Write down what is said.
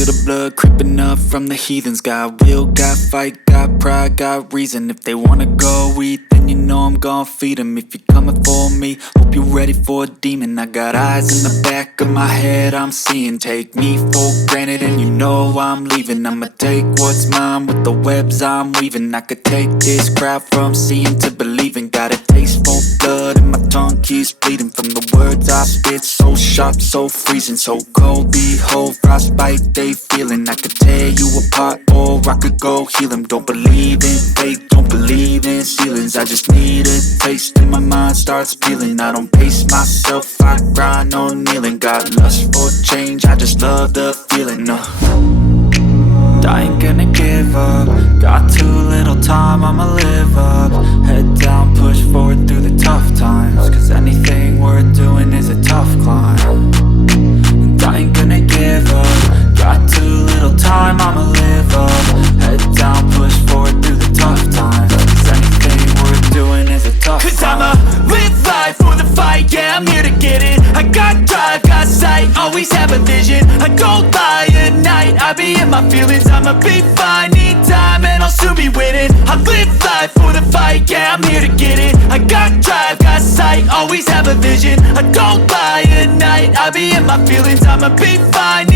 feel the blood creeping up from the heathens. Got will, got fight, got pride, got reason. If they wanna go eat, then you know I'm gon' feed them. If you're coming for me, hope you're ready for a demon. I got eyes in the back of my head, I'm seeing. Take me for granted and you know I'm leaving. I'ma take what's mine with the webs I'm weaving. I could take this crowd from seeing to believing. Got a taste for blood and my tongue keeps bleeding from the words I spit. So sharp, so freezing, so cold. Behold, frostbite they feeling. I could tear you apart or I could go heal them. Don't believe in fate, don't believe in ceilings. I just need a taste and my mind starts peeling. I don't pace myself, I grind on kneeling. Got lust for change, I just love the feeling. I ain't gonna give up. Got too little time, I'ma live up. Head down, push forward through the tough times. Cause anything worth doing is a tough climb. And I ain't gonna give up. Got too little time, I'ma live up. Head down, push forward through the tough times. Cause anything worth doing is a tough climb. Cause I'ma live life for the fight, yeah, I'm here to get it. I got drive, got sight, always have a vision. I don't lie at night, I be in my feelings. I'ma be fine, need time and I'll soon be winning. I live life for the fight, yeah, I'm here to get it. I got drive, got sight, always have a vision. I don't lie at night, I be in my feelings. I'ma be fine,